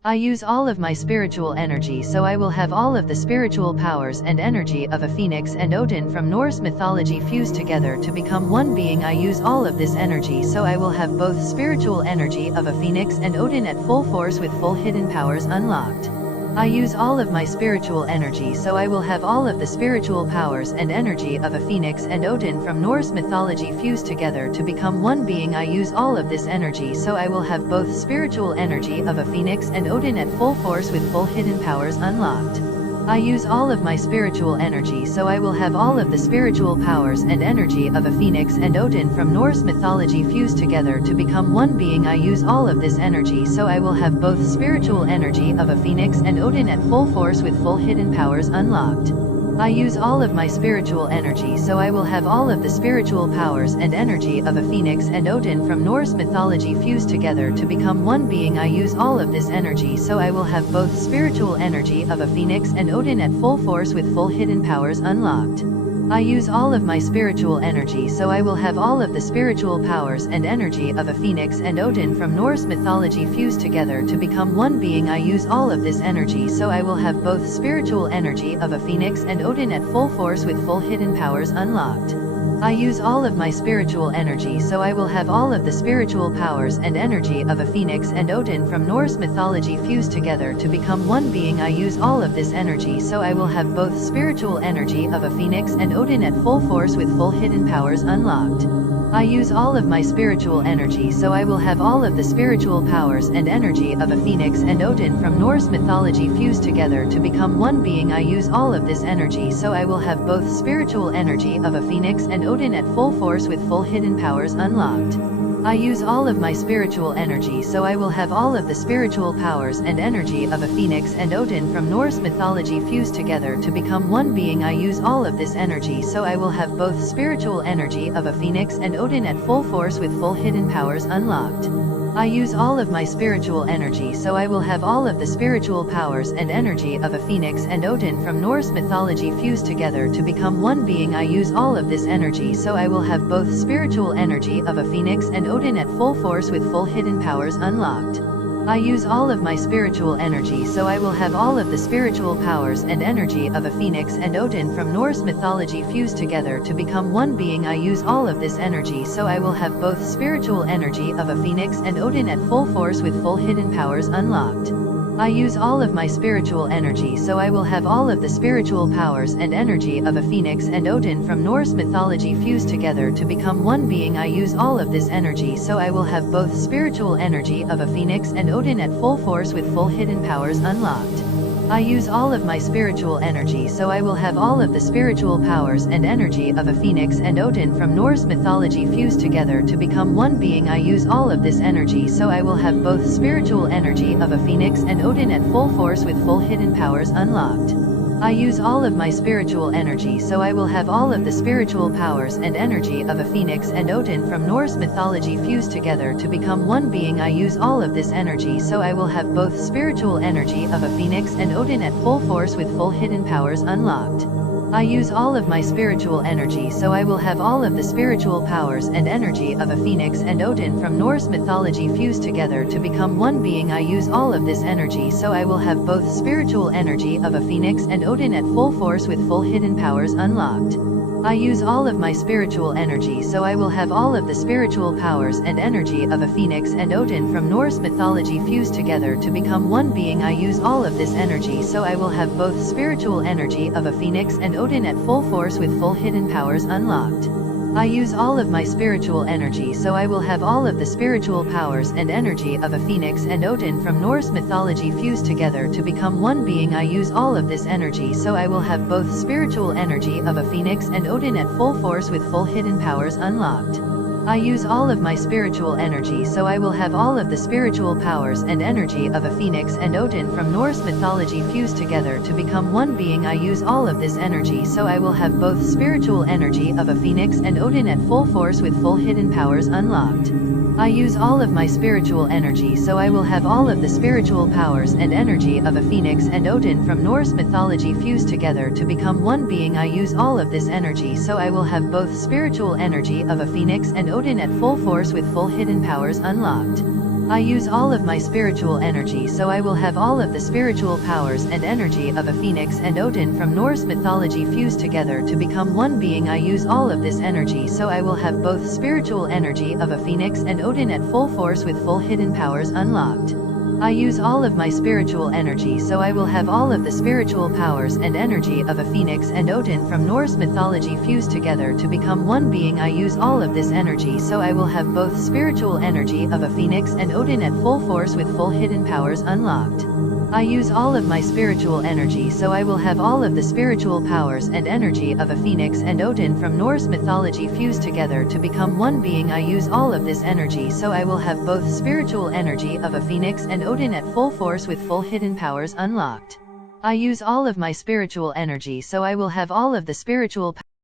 I use all of my spiritual energy, so I will have all of the spiritual powers and energy of a phoenix and Odin from Norse mythology fused together to become one being. I use all of this energy, so I will have both spiritual energy of a phoenix and Odin at full force with full hidden powers unlocked. I use all of my spiritual energy, so I will have all of the spiritual powers and energy of a phoenix and Odin from Norse mythology fused together to become one being. I use all of this energy, so I will have both spiritual energy of a phoenix and Odin at full force with full hidden powers unlocked. I use all of my spiritual energy, so I will have all of the spiritual powers and energy of a phoenix and Odin from Norse mythology fused together to become one being. I use all of this energy, so I will have both spiritual energy of a phoenix and Odin at full force with full hidden powers unlocked. I use all of my spiritual energy, so I will have all of the spiritual powers and energy of a phoenix and Odin from Norse mythology fused together to become one being. I use all of this energy, so I will have both spiritual energy of a phoenix and Odin at full force with full hidden powers unlocked. I use all of my spiritual energy, so I will have all of the spiritual powers and energy of a phoenix and Odin from Norse mythology fused together to become one being. I use all of this energy, so I will have both spiritual energy of a phoenix and Odin at full force with full hidden powers unlocked. I use all of my spiritual energy, so I will have all of the spiritual powers and energy of a phoenix and Odin from Norse mythology fused together to become one being. I use all of this energy, so I will have both spiritual energy of a phoenix and Odin at full force with full hidden powers unlocked. I use all of my spiritual energy, so I will have all of the spiritual powers and energy of a phoenix and Odin from Norse mythology fused together to become one being. I use all of this energy, so I will have both spiritual energy of a phoenix and Odin at full force with full hidden powers unlocked. I use all of my spiritual energy, so I will have all of the spiritual powers and energy of a phoenix and Odin from Norse mythology fused together to become one being. I use all of this energy, so I will have both spiritual energy of a phoenix and Odin at full force with full hidden powers unlocked. I use all of my spiritual energy, so I will have all of the spiritual powers and energy of a phoenix and Odin from Norse mythology fused together to become one being. I use all of this energy, so I will have both spiritual energy of a phoenix and Odin at full force with full hidden powers unlocked. I use all of my spiritual energy, so I will have all of the spiritual powers and energy of a phoenix and Odin from Norse mythology fused together to become one being. I use all of this energy, so I will have both spiritual energy of a phoenix and Odin at full force with full hidden powers unlocked. I use all of my spiritual energy, so I will have all of the spiritual powers and energy of a phoenix and Odin from Norse mythology fused together to become one being. I use all of this energy, so I will have both spiritual energy of a phoenix and Odin at full force with full hidden powers unlocked. I use all of my spiritual energy, so I will have all of the spiritual powers and energy of a phoenix and Odin from Norse mythology fused together to become one being. I use all of this energy, so I will have both spiritual energy of a phoenix and Odin at full force with full hidden powers unlocked. I use all of my spiritual energy, so I will have all of the spiritual powers and energy of a phoenix and Odin from Norse mythology fused together to become one being. I use all of this energy, so I will have both spiritual energy of a phoenix and Odin at full force with full hidden powers unlocked. I use all of my spiritual energy, so I will have all of the spiritual powers and energy of a phoenix and Odin from Norse mythology fused together to become one being. I use all of this energy, so I will have both spiritual energy of a phoenix and Odin at full force with full hidden powers unlocked. I use all of my spiritual energy, so I will have all of the spiritual powers and energy of a phoenix and Odin from Norse mythology fused together to become one being. I use all of this energy, so I will have both spiritual energy of a phoenix and Odin at full force with full hidden powers unlocked. I use all of my spiritual energy, so I will have all of the spiritual powers and energy of a phoenix and Odin from Norse mythology fused together to become one being. I use all of this energy, so I will have both spiritual energy of a phoenix and Odin at full force with full hidden powers unlocked. I use all of my spiritual energy, so I will have all of the spiritual powers and energy of a phoenix and Odin from Norse mythology fused together to become one being. I use all of this energy, so I will have both spiritual energy of a phoenix and Odin at full force with full hidden powers unlocked. I use all of my spiritual energy, so I will have all of the spiritual powers and energy of a phoenix and Odin from Norse mythology fused together to become one being. I use all of this energy, so I will have both spiritual energy of a phoenix and Odin at full force with full hidden powers unlocked. I use all of my spiritual energy, so I will have all of the spiritual powers and energy of a phoenix and Odin from Norse mythology fused together to become one being. I use all of this energy, so I will have both spiritual energy of a phoenix and Odin at full force with full hidden powers unlocked. I use all of my spiritual energy, so I will have all of the spiritual powers and energy of a phoenix and Odin from Norse mythology fused together to become one being. I use all of this energy, so I will have both spiritual energy of a phoenix and Odin at full force with full hidden powers unlocked. I use all of my spiritual energy, so I will have all of the spiritual powers and energy of a phoenix and Odin from Norse mythology fused together to become one being. I use all of this energy, so I will have both spiritual energy of a phoenix and Odin at full force with full hidden powers unlocked. I use all of my spiritual energy, so I will have all of the spiritual